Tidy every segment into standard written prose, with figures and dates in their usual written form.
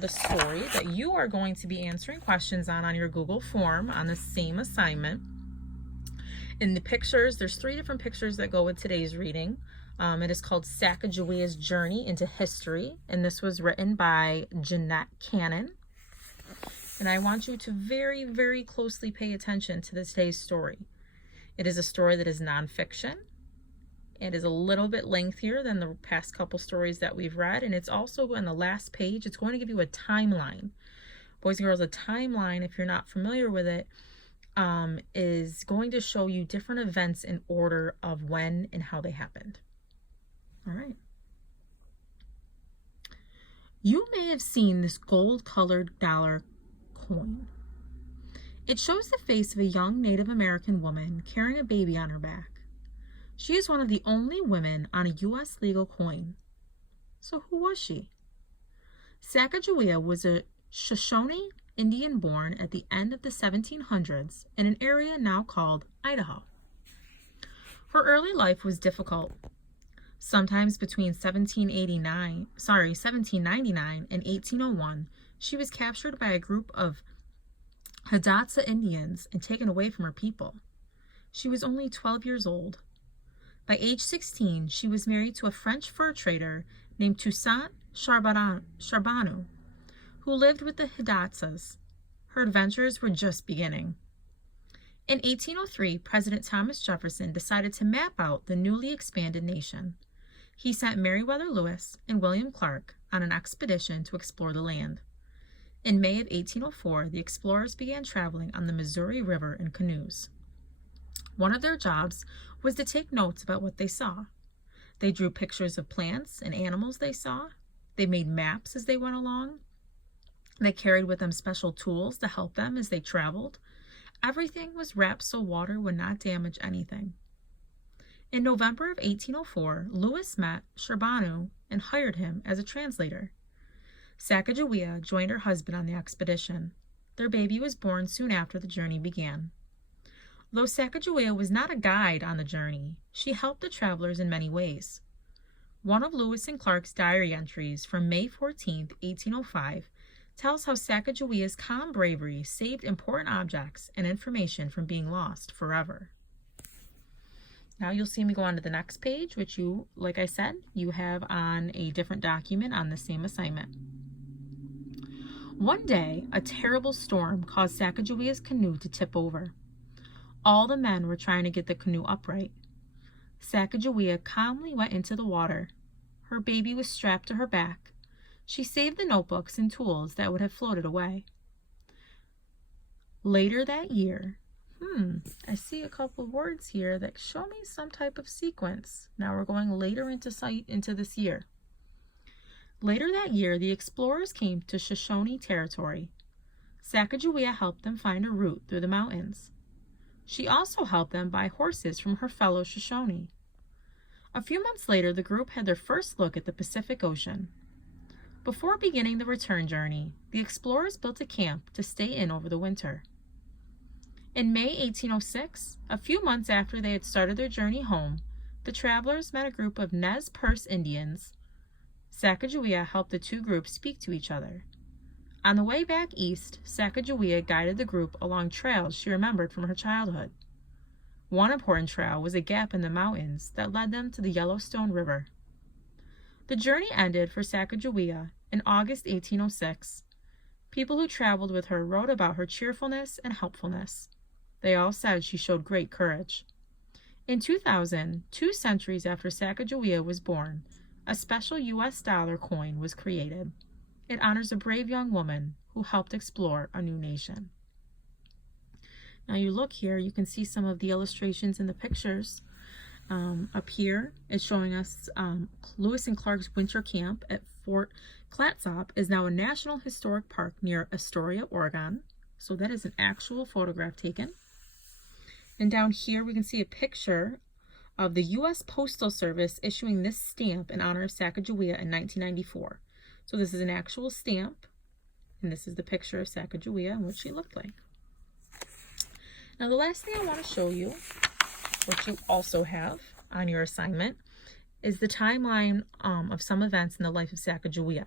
the story that you are going to be answering questions on your Google form on the same assignment. In the pictures, there's 3 different pictures that go with today's reading. It is called Sacagawea's Journey into History, and this was written by Jeanette Cannon. And I want you to very, very closely pay attention to today's story. It is a story that is nonfiction. It is a little bit lengthier than the past couple stories that we've read, and it's also on the last page. It's going to give you a timeline. Boys and girls, a timeline, if you're not familiar with it, is going to show you different events in order of when and how they happened. All right. You may have seen this gold-colored dollar coin. It shows the face of a young Native American woman carrying a baby on her back. She is one of the only women on a U.S. legal coin. So who was she? Sacagawea was a Shoshone Indian born at the end of the 1700s in an area now called Idaho. Her early life was difficult. Sometimes between 1799 and 1801, she was captured by a group of Hidatsa Indians and taken away from her people. She was only 12 years old. By age 16, she was married to a French fur trader named Toussaint Charbonneau, who lived with the Hidatsas. Her adventures were just beginning. In 1803, President Thomas Jefferson decided to map out the newly expanded nation. He sent Meriwether Lewis and William Clark on an expedition to explore the land. In May of 1804, the explorers began traveling on the Missouri River in canoes. One of their jobs was to take notes about what they saw. They drew pictures of plants and animals they saw. They made maps as they went along. They carried with them special tools to help them as they traveled. Everything was wrapped so water would not damage anything. In November of 1804, Lewis met Charbonneau and hired him as a translator. Sacagawea joined her husband on the expedition. Their baby was born soon after the journey began. Though Sacagawea was not a guide on the journey, she helped the travelers in many ways. One of Lewis and Clark's diary entries from May 14, 1805, tells how Sacagawea's calm bravery saved important objects and information from being lost forever. Now you'll see me go on to the next page, which you, like I said, you have on a different document on the same assignment. One day, a terrible storm caused Sacagawea's canoe to tip over. All the men were trying to get the canoe upright. Sacagawea calmly went into the water. Her baby was strapped to her back. She saved the notebooks and tools that would have floated away. Later that year, I see a couple of words here that show me some type of sequence. Now we're going later into this year. Later that year, the explorers came to Shoshone territory. Sacagawea helped them find a route through the mountains. She also helped them buy horses from her fellow Shoshone. A few months later, the group had their first look at the Pacific Ocean. Before beginning the return journey, the explorers built a camp to stay in over the winter. In May 1806, a few months after they had started their journey home, the travelers met a group of Nez Perce Indians. Sacagawea helped the two groups speak to each other. On the way back east, Sacagawea guided the group along trails she remembered from her childhood. One important trail was a gap in the mountains that led them to the Yellowstone River. The journey ended for Sacagawea in August 1806. People who traveled with her wrote about her cheerfulness and helpfulness. They all said she showed great courage. In 2000, 2 centuries after Sacagawea was born, a special U.S. dollar coin was created. It honors a brave young woman who helped explore a new nation. Now you look here, you can see some of the illustrations in the pictures. Up here, it's showing us Lewis and Clark's winter camp at Fort Clatsop is now a National Historic Park near Astoria, Oregon. So that is an actual photograph taken. And down here we can see a picture of the U.S. Postal Service issuing this stamp in honor of Sacagawea in 1994. So this is an actual stamp, and this is the picture of Sacagawea and what she looked like. Now the last thing I want to show you, which you also have on your assignment, is the timeline of some events in the life of Sacagawea.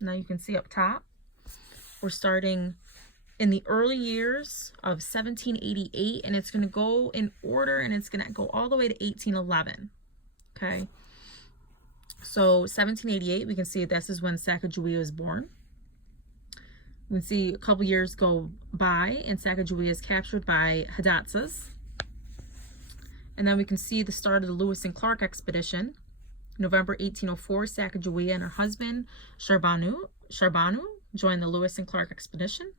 Now you can see up top, We're starting in the early years of 1788, and it's going to go in order, and it's going to go all the way to 1811. Okay. So 1788, we can see this is when Sacagawea was born. We can see a couple years go by, and Sacagawea is captured by Hidatsas. And then we can see the start of the Lewis and Clark expedition. November 1804, Sacagawea and her husband, Charbonneau, joined the Lewis and Clark expedition.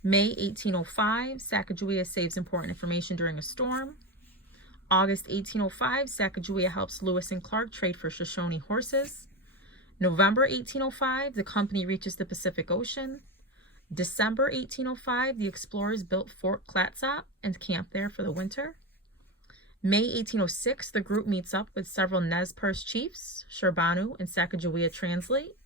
May 1805, Sacagawea saves important information during a storm. August 1805, Sacagawea helps Lewis and Clark trade for Shoshone horses. November 1805, the company reaches the Pacific Ocean. December 1805, the explorers built Fort Clatsop and camped there for the winter. May 1806, the group meets up with several Nez Perce chiefs. Charbonneau and Sacagawea translate.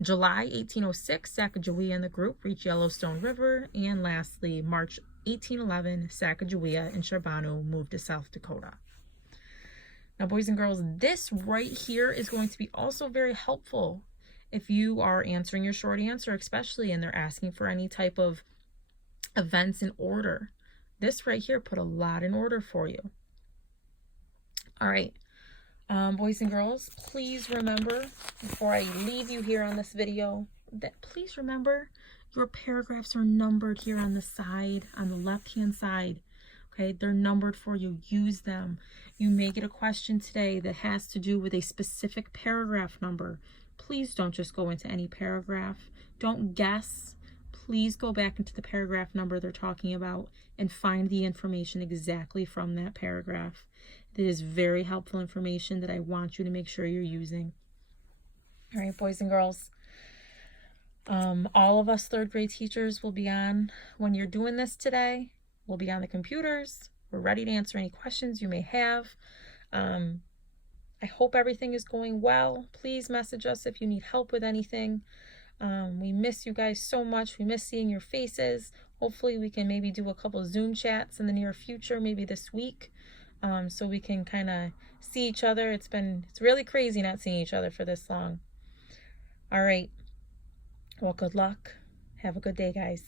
July 1806, Sacagawea and the group reach Yellowstone River. And lastly, March 1811, Sacagawea and Charbonneau moved to South Dakota. Now, boys and girls, this right here is going to be also very helpful if you are answering your short answer, especially, and they're asking for any type of events in order. This right here put a lot in order for you. All right, boys and girls, please remember, before I leave you here on this video, that please remember your paragraphs are numbered here on the side, on the left-hand side. Okay, they're numbered for you. Use them. You may get a question today that has to do with a specific paragraph number. Please don't just go into any paragraph. Don't guess. Please go back into the paragraph number they're talking about and find the information exactly from that paragraph. That is very helpful information that I want you to make sure you're using. All right, boys and girls. All of us third grade teachers will be on when you're doing this today. We'll be on the computers. We're ready to answer any questions you may have. I hope everything is going well. Please message us if you need help with anything. We miss you guys so much. We miss seeing your faces. Hopefully we can maybe do a couple Zoom chats in the near future, maybe this week, so we can kind of see each other. It's really crazy not seeing each other for this long. All right. Well, good luck. Have a good day, guys.